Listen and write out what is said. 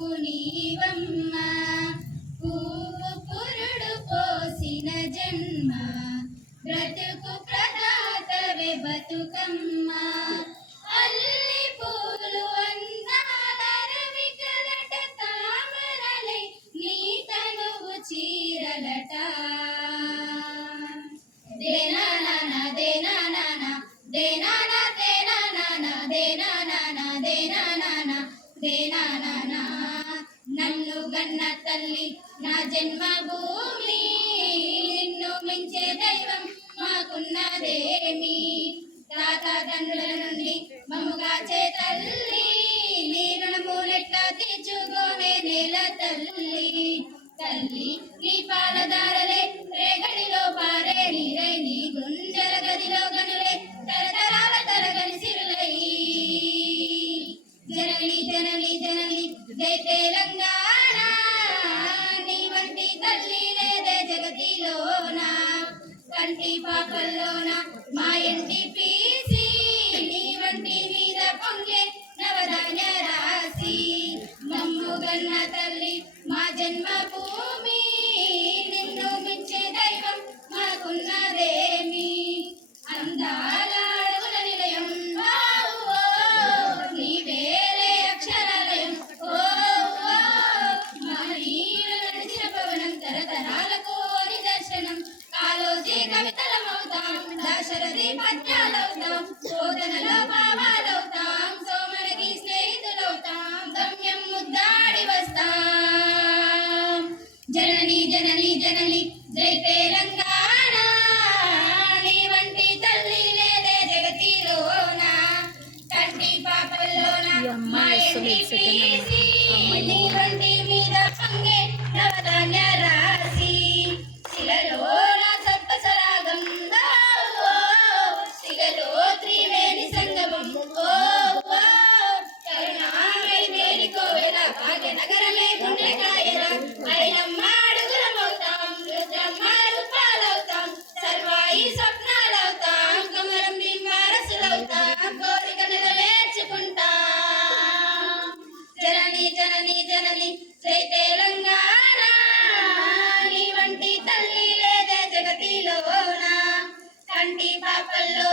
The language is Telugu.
రూపు నీవమ్మ పువ్వు పురుడు పోసిన జన్మ బ్రతుకు ప్రదాతవే బతుకమ్మ అల్లి పూలు అందాల రవికలట తామరలై నీ తనువు చీరలట దేనానా దేనానా దేనానా దేనానా దేనానా దేనానా దేనానా నన్ను గన్న తల్లి నా జన్మభూమి నిన్ను మించే దైవం మాకున్నదేమి తాత తండ్రుల నుండి మమ్ముగాచే తల్లి నీ రుణములెట్లా తీర్చుకోనే నేల తల్లి తల్లి నీ పాలదారలే రేగడిలో పారే నీరై నీ గుంజల గదిలో గనులే తరతరాల తరగని సిరులై జనని జనని జనని జై తెలంగాణ నీ వంటి తల్లి లేదే జగతిలోన కంటి పాపల్లోన మా ఇంటి పీసి నీ వంటి మీద పొంగే నవధాన్య రాసి మమ్ము గన్న తల్లి మా జన్మభూమి నిన్ను మించే దైవం మాకున్నదేమి అందాల అడవుల నిలయం నీవేలే అక్షరాలయం ఓ మా నీరు నడిచిన పవనం తరతరాలకు నిదర్శనం కాలోజీ కవితలమవుతాం దాశరథి పద్యాలవుతాం శోధనలో భావాలవుతాం సోమనకి స్నేహితులవుతాం గమ్యం ముద్దాడి వస్తాం జనని జనని జనని జై తెలంగాణ నీ వంటి తల్లి లేదే జగతిలోన కంటి పాపల్లోన మా ఇంటి పీసి నీ వంటి మీద పొంగే నవధాన్య రాసి శిలలోన సప్తసరాగం శిలలో త్రివేణి సంగమం కరుణామై మేరి కోవెల భాగ్యనగరమే గుండెకాయల ఐలమ్మ అడుగులమవుతాం రుద్రమ్మ రూపాలవుతాం సర్వాయి స్వప్నాలవుతాం కమరం వారసులవుతాం కోరిక నెరవేర్చుకుంటాం జనని జనని జనని జై తెలంగాణ నీ వంటి తల్లి లేదే జగతిలోన కంటి పాపల్లో